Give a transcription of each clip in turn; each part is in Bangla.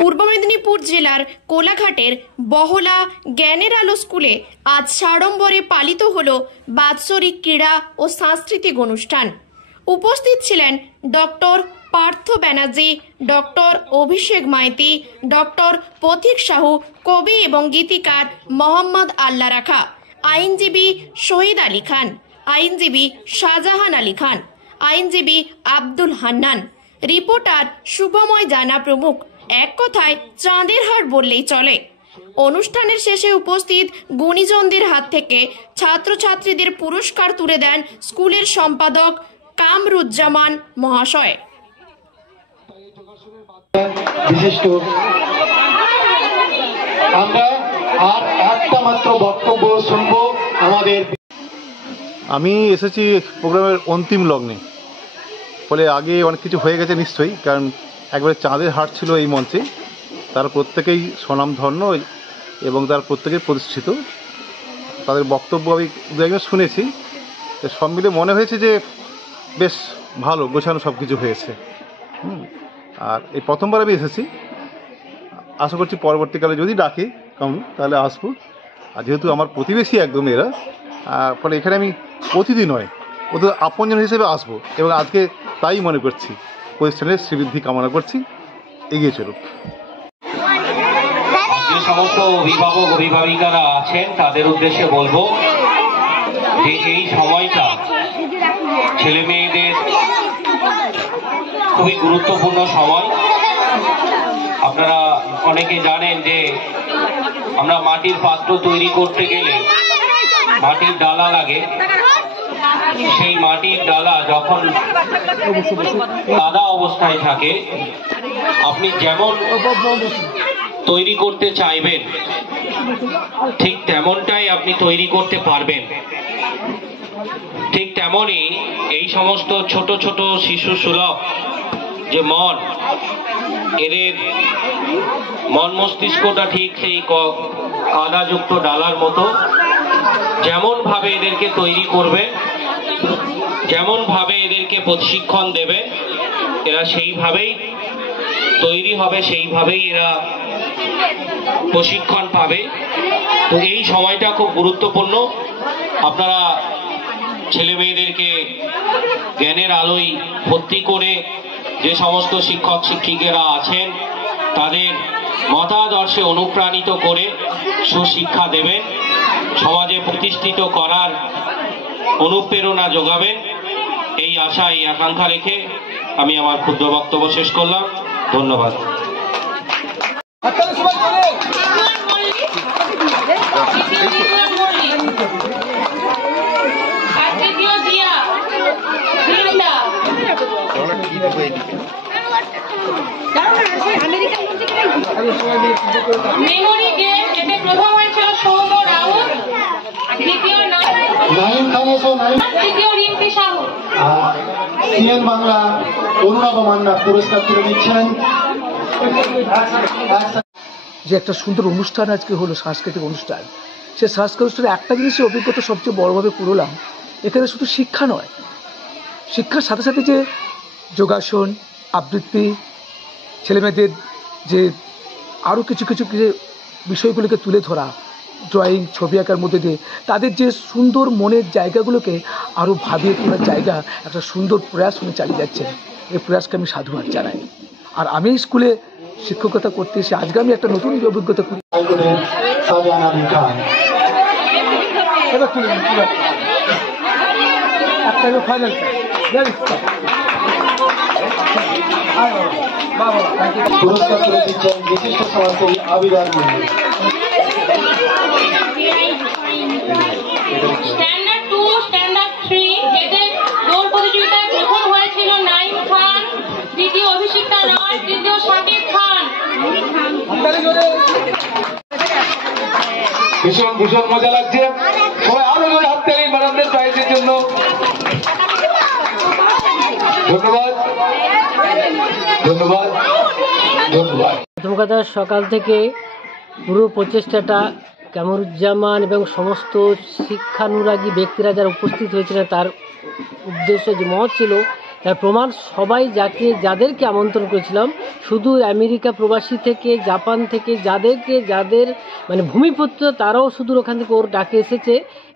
পূর্ব মেদিনীপুর জেলার কোলাঘাটের বহলা জ্ঞানের আলো স্কুলে আজ সাড়ম্বরে পালিত হল বাৎসরিক ক্রীড়া ও সাংস্কৃতিক অনুষ্ঠান। উপস্থিত ছিলেন ডক্টর পার্থ ব্যানার্জি, ডক্টর অভিষেক মাইতি, ডক্টর পথিক সাহু, কবি এবং গীতিকার মোহাম্মদ আল্লাহ রাখা, আইনজীবী শহীদ আলী খান, আইনজীবী শাহজাহান আলী খান, আইনজীবী আব্দুল হান্নান, রিপোর্টার শুভময় জানা প্রমুখ। এক কথায় চাঁদের হাট বললেই চলে। অনুষ্ঠানের শেষে উপস্থিত গুণীজনদের হাত থেকে ছাত্রছাত্রীদের পুরস্কার তুলে দেন স্কুলের সম্পাদক কামরুজ্জামান মহাশয়। বিশিষ্ট আমরা আর একটা মাত্র বক্তব্য শুনব আমাদের। আমি এসেছি প্রোগ্রামের অন্তিম লগ্নে, ফলে আগে অনেক কিছু হয়ে গেছে নিশ্চয়ই, কারণ একবারে চাঁদের হাট ছিল এই মঞ্চে। তারা প্রত্যেকেই স্বনামধন্য এবং তার প্রত্যেকেই প্রতিষ্ঠিত। তাদের বক্তব্য আমি দু একজন শুনেছি, সব মিলে মনে হয়েছে যে বেশ ভালো গোছানো সব কিছু হয়েছে। আর এই প্রথমবার আমি এসেছি, আশা করছি পরবর্তীকালে যদি ডাকে কেমন তাহলে আসবো। আর যেহেতু আমার প্রতিবেশী একদম এরা, ফলে এখানে আমি অতিথি নয়, ওদের আপনজন হিসেবে আসবো এবং আজকে তাই মনে করছি। প্রতিষ্ঠানের শ্রীবৃদ্ধি কামনা করছি, এগিয়ে চলুক। যে সমস্ত অভিভাবক অভিভাবিকারা আছেন তাদের উদ্দেশ্যে বলবো যে এই সময়টা ছেলে মেয়েদের খুবই গুরুত্বপূর্ণ সময়। আপনারা অনেকে জানেন যে আমরা মাটির পাত্র তৈরি করতে গেলে মাটির ডালা লাগে। সেই মাটির ডালা যখন কাদা অবস্থায় থাকে, আপনি যেমন তৈরি করতে চাইবেন ঠিক তেমনটাই আপনি তৈরি করতে পারবেন। ঠিক তেমনই এই সমস্ত ছোট ছোট শিশু সুলভ যে মন, এদের মন মস্তিষ্কটা ঠিক সেই কাদাযুক্ত ডালার মতো। যেমন ভাবে এদেরকে তৈরি করবে, যেমন ভাবে এদেরকে প্রশিক্ষণ দেবে, এরা সেইভাবেই তৈরি হবে, সেইভাবেই এরা প্রশিক্ষণ পাবে। তো এই সময়টা খুব গুরুত্বপূর্ণ। আপনারা ছেলে মেয়েদেরকে জ্ঞানের আলোয় ভর্তি করে যে সমস্ত শিক্ষক শিক্ষিকারা আছেন তাদের মতাদর্শে অনুপ্রাণিত করে সুশিক্ষা দেবেন, সমাজে প্রতিষ্ঠিত করার অনুপ্রেরণা যোগাবেন। এই আশা, এই আকাঙ্ক্ষা রেখে আমি আমার ক্ষুদ্র বক্তব্য শেষ করলাম। ধন্যবাদ। মেমোরি গেম, এতে প্রথম হয়েছিল সৌম্য রাউত, দ্বিতীয় রিম্পি সাহু, সিএন বাংলা অরুণাভ মান্না পুরস্কার তুলে দিচ্ছেন। যে একটা সুন্দর অনুষ্ঠান আজকে হলো, সাংস্কৃতিক অনুষ্ঠান। সে সাংস্কৃতিক অনুষ্ঠানে একটা জিনিসের অভিজ্ঞতা সবচেয়ে বড়ভাবে পুরোলাম। এখানে শুধু শিক্ষা নয়, শিক্ষার সাথে সাথে যে যোগাসন, আবৃত্তি, ছেলেমেয়েদের যে আরও কিছু কিছু বিষয়গুলোকে তুলে ধরা, ড্রয়িং, ছবি আঁকার মধ্যে দিয়ে তাদের যে সুন্দর মনের জায়গাগুলোকে আরও ভাবিয়ে তোলার জায়গা, একটা সুন্দর প্রয়াস উনি চালিয়ে যাচ্ছেন। এই প্রয়াসকে আমি সাধুবাদ জানাই। আর আমি স্কুলে শিক্ষকতা করতে এসে আজকে আমি একটা নতুন অভিজ্ঞতা করি। পুরস্কার তুলে দিচ্ছেন বিশিষ্ট সমাজসেবী আবিদার মন্ডল। স্ট্যান্ডার্ড 2, স্ট্যান্ডার্ড 3 এদের দৌড় প্রতিযোগিতায় প্রথম হয়েছিল নাইম খান, দ্বিতীয় অভিষিক্তা রায়, তৃতীয় শাকিব খান। ভীষণ ভীষণ মজা লাগছে। সবাই আরো জোরে হাত তালি ম্যাডামদের প্রাইজের জন্য। ধন্যবাদ, ধন্যবাদ, ধন্যবাদ। প্রথম কথা, সকাল থেকে পুরো প্রচেষ্টাটা কামরুজ্জামান এবং সমস্ত শিক্ষানুরাগী ব্যক্তিরা যারা উপস্থিত হয়েছিলেন তার উদ্দেশ্য যে মহৎ ছিল তার প্রমাণ সবাই যাদেরকে আমন্ত্রণ করেছিলাম, শুধু আমেরিকা প্রবাসী থেকে, জাপান থেকে যাদের মানে ভূমিপুত্র, তারাও শুধু ওখান থেকে ওর ডাকে এসেছে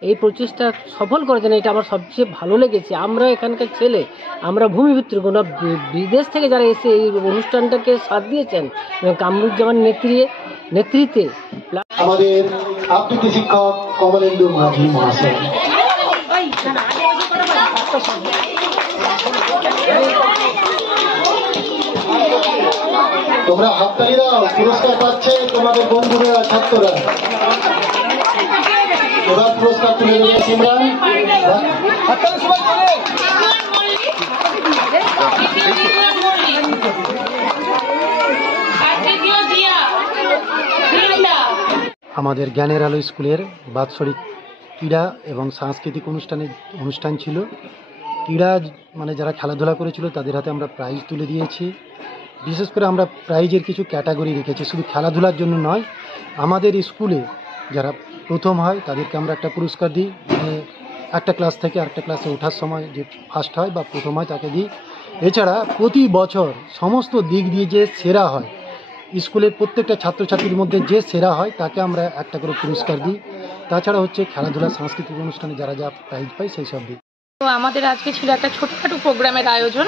এই প্রচেষ্টা সফল করার জন্য। এটা আমার সবচেয়ে ভালো লেগেছে। আমরা এখানকার ছেলে, আমরা ভূমিপুত্র, কোনো বিদেশ থেকে যারা এসে এই অনুষ্ঠানটাকে সাথ দিয়েছেন এবং কামরুজ্জামান নেতৃত্বে আমাদের আবৃত্তি শিক্ষক কমলেন্দু মাঝি মহাশয়। তোমরা হাততালি দাও, পুরস্কার পাচ্ছে তোমাদের বন্ধুরা, ছাত্ররা। এবার পুরস্কার তুলে দেবে সিমরান। আমাদের জ্ঞানের আলো স্কুলের বাৎসরিক ক্রীড়া এবং সাংস্কৃতিক অনুষ্ঠান ছিল। ক্রীড়া মানে যারা খেলাধুলা করেছিল তাদের হাতে আমরা প্রাইজ তুলে দিয়েছি। বিশেষ করে আমরা প্রাইজের কিছু ক্যাটাগরি রেখেছি, শুধু খেলাধুলার জন্য নয়। আমাদের স্কুলে যারা প্রথম হয় তাদেরকে আমরা একটা পুরস্কার দিই, মানে একটা ক্লাস থেকে আরেকটা ক্লাসে ওঠার সময় যে ফার্স্ট হয় বা প্রথম হয় তাকে দিই। এছাড়া প্রতি বছর সমস্ত দিক দিয়ে যে সেরা হয়, স্কুলের প্রত্যেকটা ছাত্রছাত্রীর মধ্যে যে সেরা হয় তাকে আমরা একটা করে পুরস্কার দিই। তাছাড়া হচ্ছে খেলাধুলা সাংস্কৃতিক অনুষ্ঠানে যারা যা প্রাইজ পায় সেই সব দিই। তো আমাদের আজকে ছিল একটা ছোটখাটো প্রোগ্রামের আয়োজন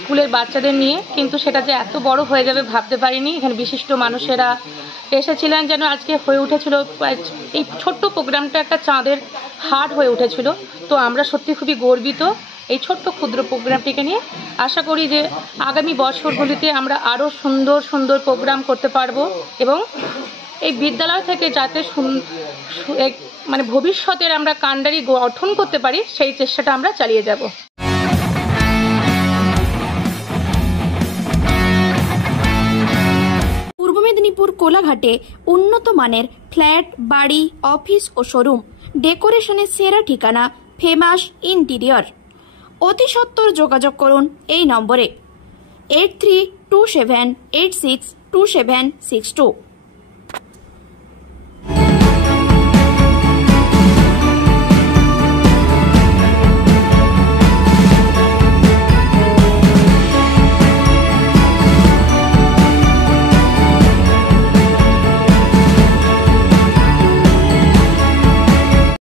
স্কুলের বাচ্চাদের নিয়ে, কিন্তু সেটা যে এত বড় হয়ে যাবে ভাবতে পারিনি। এখানে বিশিষ্ট মানুষেরা এসেছিলেন, যেন আজকে হয়ে উঠেছিল এই ছোট্ট প্রোগ্রামটা একটা চাঁদের হাট হয়ে উঠেছিল। তো আমরা সত্যি খুবই গর্বিত এই ছোট্ট ক্ষুদ্র প্রোগ্রামটিকে নিয়ে। আশা করি যে আগামী বছরগুলিতে আমরা আরও সুন্দর সুন্দর প্রোগ্রাম করতে পারবো এবং এই বিদ্যালয় থেকে যাতে মানে ভবিষ্যতের আমরা কাণ্ডারি গঠন করতে পারি সেই চেষ্টাটা আমরা চালিয়ে যাব। পূর্ব মেদিনীপুর কোলাঘাটে উন্নত মানের ফ্ল্যাট, বাড়ি, অফিস ও শোরুম, ডেকোরেশনের সেরা ঠিকানা ফেমাস ইন্টিরিয়র। অতি সত্বর যোগাযোগ করুন এই নম্বরে 8327862762।